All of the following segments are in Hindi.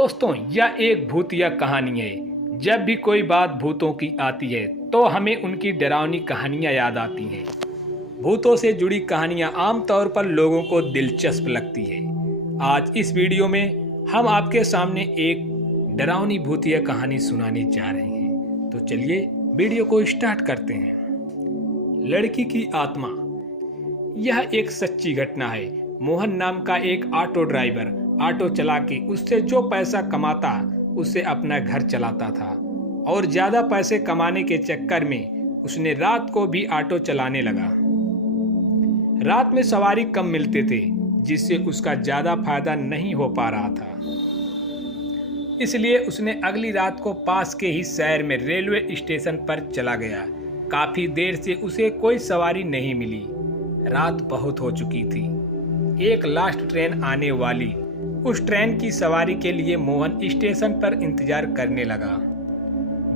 दोस्तों, यह एक भूतिया कहानी है। जब भी कोई बात भूतों की आती है तो हमें उनकी डरावनी कहानियां याद आती हैं। भूतों से जुड़ी कहानियां आमतौर पर लोगों को दिलचस्प लगती है। आज इस वीडियो में हम आपके सामने एक डरावनी भूतिया कहानी सुनाने जा रहे हैं। तो चलिए वीडियो को स्टार्ट करते हैं। लड़की की आत्मा। यह एक सच्ची घटना है। मोहन नाम का एक ऑटो ड्राइवर ऑटो चला के उससे जो पैसा कमाता उससे अपना घर चलाता था और ज्यादा पैसे कमाने के चक्कर में उसने रात को भी ऑटो चलाने लगा। रात में सवारी कम मिलते थे जिससे उसका ज्यादा फायदा नहीं हो पा रहा था। इसलिए उसने अगली रात को पास के ही शहर में रेलवे स्टेशन पर चला गया। काफी देर से उसे कोई सवारी नहीं मिली। रात बहुत हो चुकी थी। एक लास्ट ट्रेन आने वाली। उस ट्रेन की सवारी के लिए मोहन स्टेशन पर इंतजार करने लगा।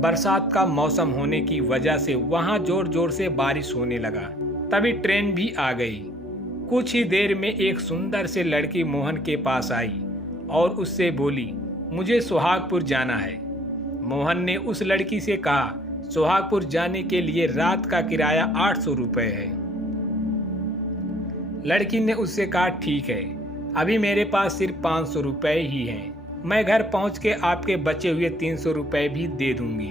बरसात का मौसम होने की वजह से वहां जोर जोर से बारिश होने लगा। तभी ट्रेन भी आ गई। कुछ ही देर में एक सुंदर से लड़की मोहन के पास आई और उससे बोली, मुझे सोहागपुर जाना है। मोहन ने उस लड़की से कहा, सोहागपुर जाने के लिए रात का किराया 800 रुपये है। लड़की ने उससे कहा, ठीक है, अभी मेरे पास सिर्फ 500 रुपये ही हैं। मैं घर पहुंच के आपके बचे हुए 300 रुपये भी दे दूंगी।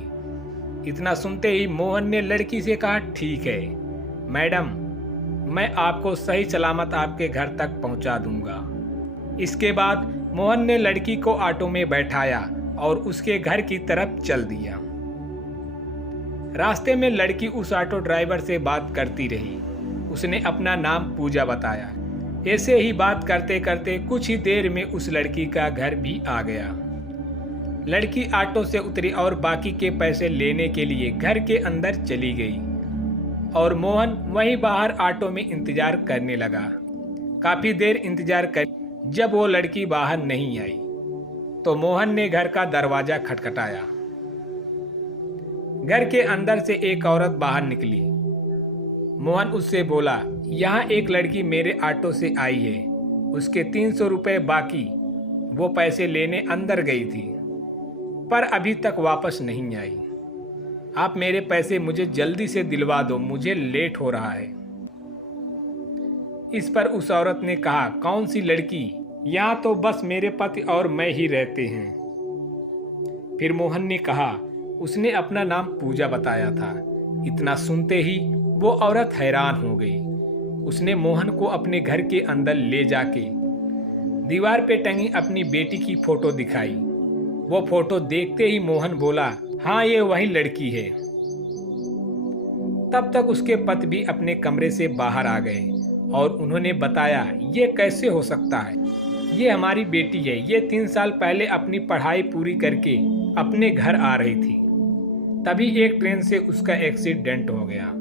इतना सुनते ही मोहन ने लड़की से कहा, ठीक है मैडम, मैं आपको सही सलामत आपके घर तक पहुंचा दूंगा। इसके बाद मोहन ने लड़की को ऑटो में बैठाया और उसके घर की तरफ चल दिया। रास्ते में लड़की उस ऑटो ड्राइवर से बात करती रही। उसने अपना नाम पूजा बताया। ऐसे ही बात करते करते कुछ ही देर में उस लड़की का घर भी आ गया। लड़की ऑटो से उतरी और बाकी के पैसे लेने के लिए घर के अंदर चली गई और मोहन वहीं बाहर ऑटो में इंतजार करने लगा। काफी देर इंतजार कर जब वो लड़की बाहर नहीं आई तो मोहन ने घर का दरवाजा खटखटाया। घर के अंदर से एक औरत बाहर निकली। मोहन उससे बोला, यहाँ एक लड़की मेरे ऑटो से आई है, उसके 300 रुपये बाकी, वो पैसे लेने अंदर गई थी पर अभी तक वापस नहीं आई। आप मेरे पैसे मुझे जल्दी से दिलवा दो, मुझे लेट हो रहा है। इस पर उस औरत ने कहा, कौन सी लड़की? यहाँ तो बस मेरे पति और मैं ही रहते हैं। फिर मोहन ने कहा, उसने अपना नाम पूजा बताया था। इतना सुनते ही वो औरत हैरान हो गई। उसने मोहन को अपने घर के अंदर ले जाके दीवार पे टंगी अपनी बेटी की फोटो दिखाई। वो फोटो देखते ही मोहन बोला, हाँ ये वही लड़की है। तब तक उसके पति भी अपने कमरे से बाहर आ गए और उन्होंने बताया, ये कैसे हो सकता है, ये हमारी बेटी है। ये 3 साल पहले अपनी पढ़ाई पूरी करके अपने घर आ रही थी, तभी एक ट्रेन से उसका एक्सीडेंट हो गया।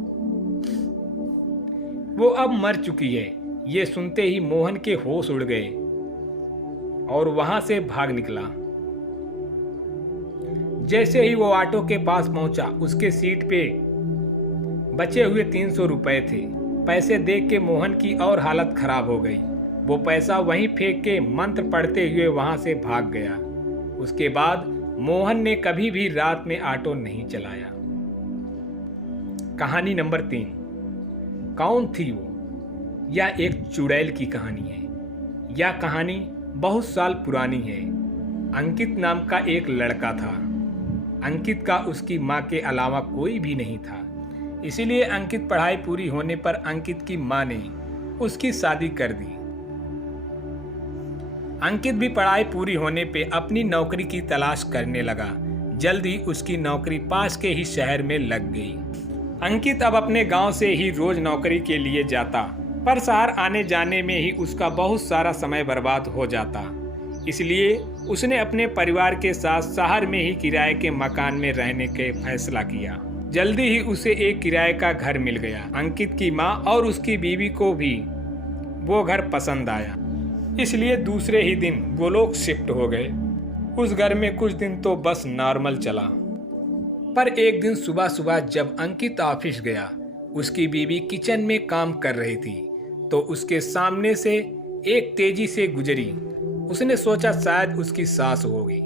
वो अब मर चुकी है। ये सुनते ही मोहन के होश उड़ गए और वहां से भाग निकला। जैसे ही वो ऑटो के पास पहुंचा, उसके सीट पे बचे हुए 300 रुपए थे। पैसे देख के मोहन की और हालत खराब हो गई। वो पैसा वहीं फेंक के मंत्र पढ़ते हुए वहां से भाग गया। उसके बाद मोहन ने कभी भी रात में ऑटो नहीं चलाया। कहानी नंबर 3, कौन थी वो? यह एक चुड़ैल की कहानी है। यह कहानी बहुत साल पुरानी है। अंकित नाम का एक लड़का था। अंकित का उसकी माँ के अलावा कोई भी नहीं था। इसीलिए अंकित पढ़ाई पूरी होने पर अंकित की माँ ने उसकी शादी कर दी। अंकित भी पढ़ाई पूरी होने पे अपनी नौकरी की तलाश करने लगा। जल्द ही उसकी नौकरी पास के ही शहर में लग गई। अंकित अब अपने गांव से ही रोज नौकरी के लिए जाता, पर शहर आने जाने में ही उसका बहुत सारा समय बर्बाद हो जाता। इसलिए उसने अपने परिवार के साथ शहर में ही किराए के मकान में रहने का फैसला किया। जल्दी ही उसे एक किराए का घर मिल गया। अंकित की माँ और उसकी बीवी को भी वो घर पसंद आया, इसलिए दूसरे ही दिन वो लोग शिफ्ट हो गए। उस घर में कुछ दिन तो बस नॉर्मल चला, पर एक दिन सुबह सुबह जब अंकित ऑफिस गया, उसकी बीवी किचन में काम कर रही थी तो उसके सामने से एक तेजी से गुजरी उसने सोचा शायद उसकी सास होगी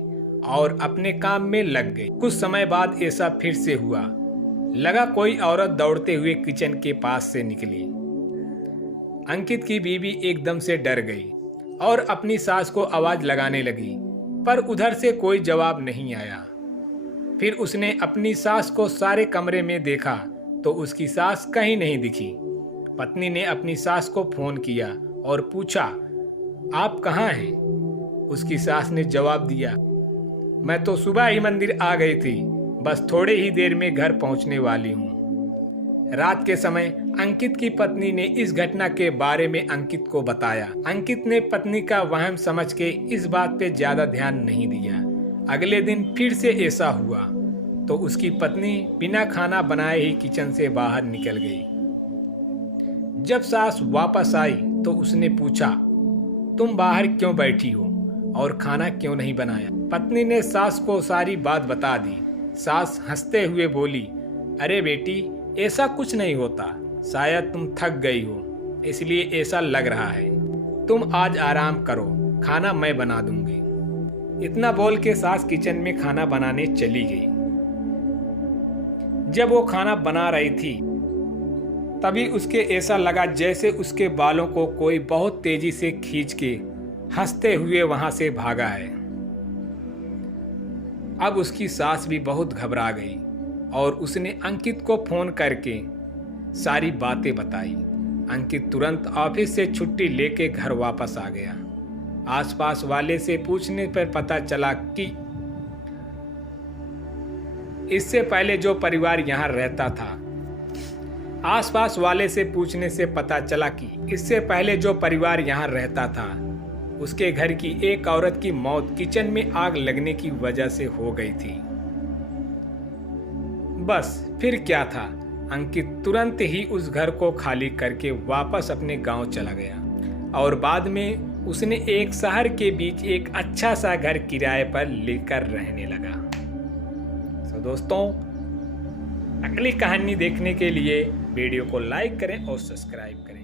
और अपने काम में लग गई। कुछ समय बाद ऐसा फिर से हुआ। लगा कोई औरत दौड़ते हुए किचन के पास से निकली। अंकित की बीवी एकदम से डर गई और अपनी सास को आवाज लगाने लगी, पर उधर से कोई जवाब नहीं आया। फिर उसने अपनी सास को सारे कमरे में देखा तो उसकी सास कहीं नहीं दिखी। पत्नी ने अपनी सास को फोन किया और पूछा, आप कहाँ हैं? उसकी सास ने जवाब दिया, मैं तो सुबह ही मंदिर आ गई थी, बस थोड़े ही देर में घर पहुंचने वाली हूँ। रात के समय अंकित की पत्नी ने इस घटना के बारे में अंकित को बताया। अंकित ने पत्नी का वहम समझ के इस बात पे ज्यादा ध्यान नहीं दिया। अगले दिन फिर से ऐसा हुआ तो उसकी पत्नी बिना खाना बनाए ही किचन से बाहर निकल गई। जब सास वापस आई तो उसने पूछा, तुम बाहर क्यों बैठी हो और खाना क्यों नहीं बनाया? पत्नी ने सास को सारी बात बता दी। सास हंसते हुए बोली, अरे बेटी, ऐसा कुछ नहीं होता, शायद तुम थक गई हो इसलिए ऐसा लग रहा है। तुम आज आराम करो, खाना मैं बना दूंगी। इतना बोल के सास किचन में खाना बनाने चली गई। जब वो खाना बना रही थी तभी उसके ऐसा लगा जैसे उसके बालों को कोई बहुत तेजी से खींच के हंसते हुए वहां से भागा है। अब उसकी सास भी बहुत घबरा गई और उसने अंकित को फोन करके सारी बातें बताई। अंकित तुरंत ऑफिस से छुट्टी लेके घर वापस आ गया। आसपास वाले से पूछने पर पता चला कि इससे पहले जो परिवार यहाँ रहता था उसके घर की एक औरत की मौत किचन में आग लगने की वजह से हो गई थी। बस फिर क्या था, अंकित तुरंत ही उस घर को खाली करके वापस अपने गांव चला गया और बाद में उसने एक शहर के बीच एक अच्छा सा घर किराए पर लेकर रहने लगा। तो दोस्तों, अगली कहानी देखने के लिए वीडियो को लाइक करें और सब्सक्राइब करें।